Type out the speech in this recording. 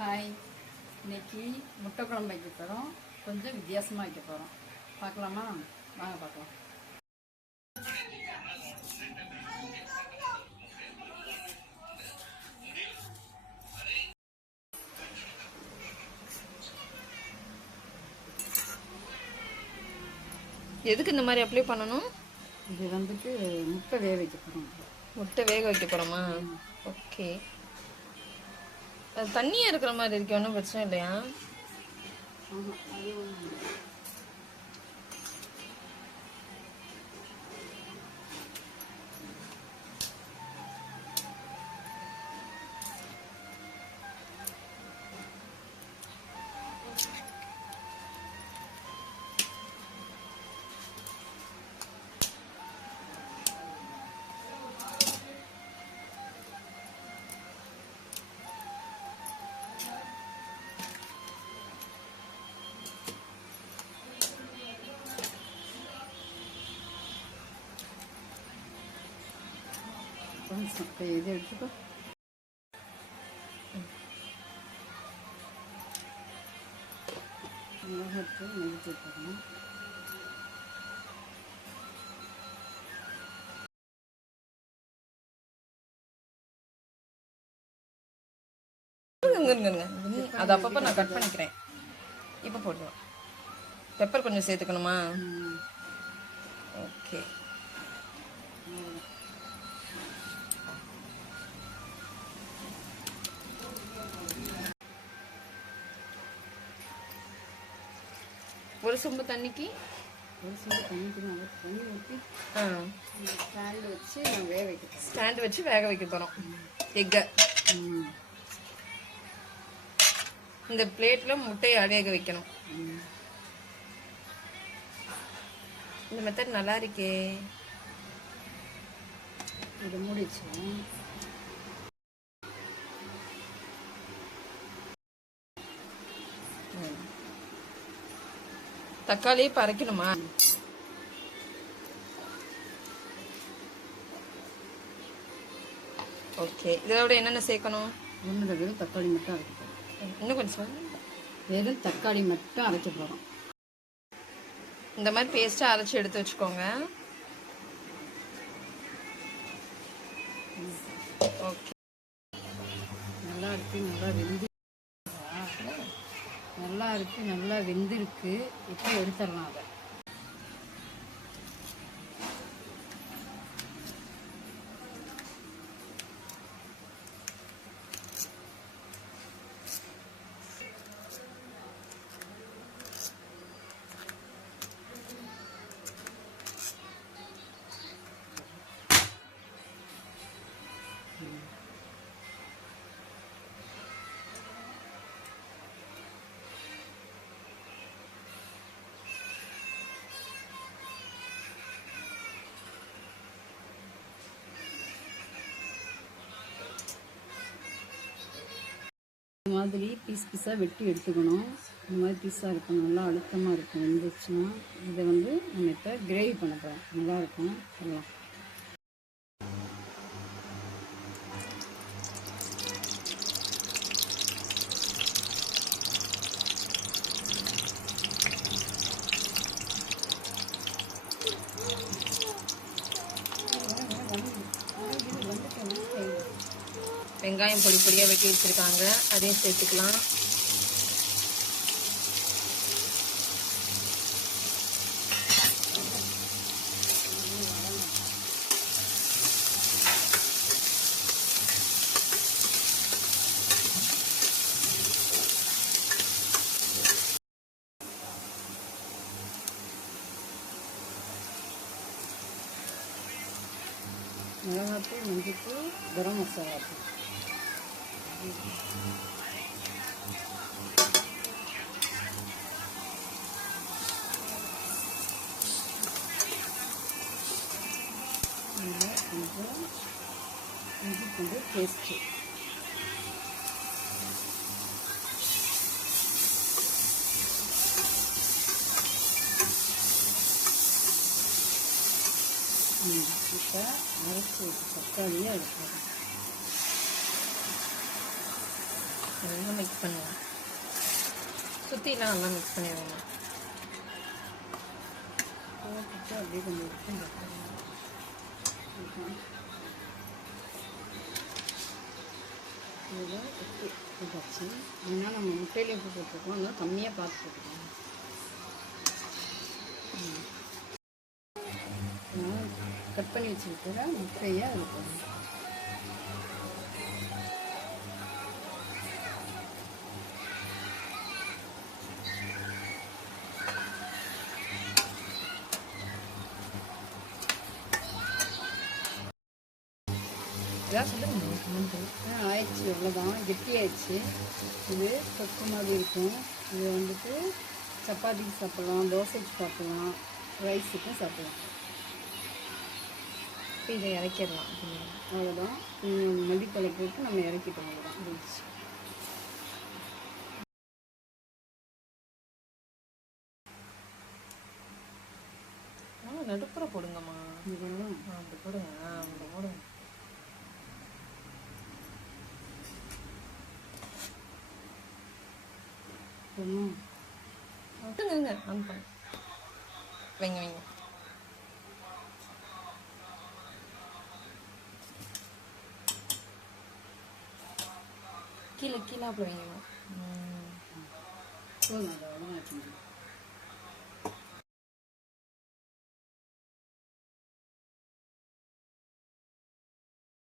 Hi, இன்னைக்கு முட்டை குழம்பு வைக்க போகிறோம். கொஞ்சம் வித்தியாசமாக வைக்க போகிறோம். பார்க்கலாமா? வாங்க பார்க்கலாம். எதுக்கு இந்த மாதிரி அப்ளை பண்ணணும்? இது வந்துட்டு முட்டை வேக வைக்க போகிறோம். முட்டை வேக வைக்க போகிறோமா? ஓகே. அது தண்ணியாக இருக்கிற மாதிரி இருக்கு, ஒன்றும் பிரச்சனை இல்லையா? இது எடுத்துக்கோ. மிளகாத்தூள் நெருக்கி போடணும். அது அப்பப்போ நான் கட் பண்ணிக்கிறேன். இப்போ போடுவோம். பெப்பர் கொஞ்சம் சேர்த்துக்கணுமா? ஓகே. ஒரு சொம்பு தண்ணிக்கு நல்லா தண்ணி ஊற்றி ஸ்டாண்டு வச்சு வேக வைக்கிறோம். ஸ்டாண்டு வச்சு வேக வைக்க போகிறோம் எக்கை. இந்த பிளேட்டில் முட்டையை வேக வைக்கணும். இந்த மெத்தட் நல்லா இருக்கே. இதை மூடி வச்சுருவோம். தக்காளியே பறைக்கணுமா? ஓகே. இதோட என்னென்ன சேர்க்கணும்? ஒன்றும் வெறும் தக்காளி மட்டும் அரைக்க போகிறோம். இன்னும் கொஞ்சம் வெறும் தக்காளி மட்டும் அரைக்க போகிறோம். இந்த மாதிரி பேஸ்ட்டாக அரைச்சி எடுத்து வச்சுக்கோங்க. ஓகே. நல்லா இருக்கு, நல்லா வெந்திருக்கு. இப்போ எடுத்துடலாம் அதை. இந்த மாதிரி பீஸாக வெட்டி எடுத்துக்கணும். இந்த மாதிரி பீஸாக இருக்கும், நல்லா அழுத்தமாக இருக்கும். வெந்துச்சுன்னா இதை நம்ம இப்போ கிரேவி பண்ண போகிறோம். நல்லாயிருக்கும் எல்லாம். வெங்காயம் பொடி பொடியாக வெட்டி வச்சுருக்காங்க, அதையும் சேர்த்துக்கலாம். மிளகாத்தூள், மஞ்சத்தூள், கரம் மசாலா தூள். கொஞ்சம் இஞ்சி பூண்டு பேஸ்ட்டு. இப்போ அரைச்சி வச்ச தக்காளியை எடுத்துக்கலாம். நல்லா மிக்ஸ் பண்ணுவோம். சுற்றிலாம் நல்லா மிக்ஸ் பண்ணிடுவோம். போட்டுட்டு அப்படியே கொஞ்சம் உப்பு போட்டுருவோம். இதில் உப்பு போட்டாச்சு. ஏன்னா நம்ம முட்டையிலே உப்பு போட்டிருக்கோம், அதனால் கம்மியாக பார்த்து போட்டுக்கோங்க. நான் கட் பண்ணி வச்சுருக்கிற முட்டையை அதில் போடணும். இதான் சொல்லுங்க. ஆயிடுச்சு, அவ்வளோதான், கெட்டியாயிடுச்சு. இது தொக்கு மாதிரி இருக்கும். இது வந்துட்டு சப்பாத்திக்கு சாப்பிட்லாம், தோசைக்கு சாப்பிட்லாம், ரைஸுக்கும் சாப்பிட்லாம். இப்போ இதை இறக்கிடலாம். அவ்வளோதான். மல்லித்தலை போட்டு நம்ம இறக்கிட்டோம். அவ்வளோதான், முடிச்சு. நடுப்புற போடுங்கம்மா. அப்படி போடுங்க. அப்படி போடுங்க. இருங்க ஆன் பண்ணு. வைங்க வைங்க. கீழே கீழே அப்படி வைங்க. போதும், அதை அவ்வளோதான்.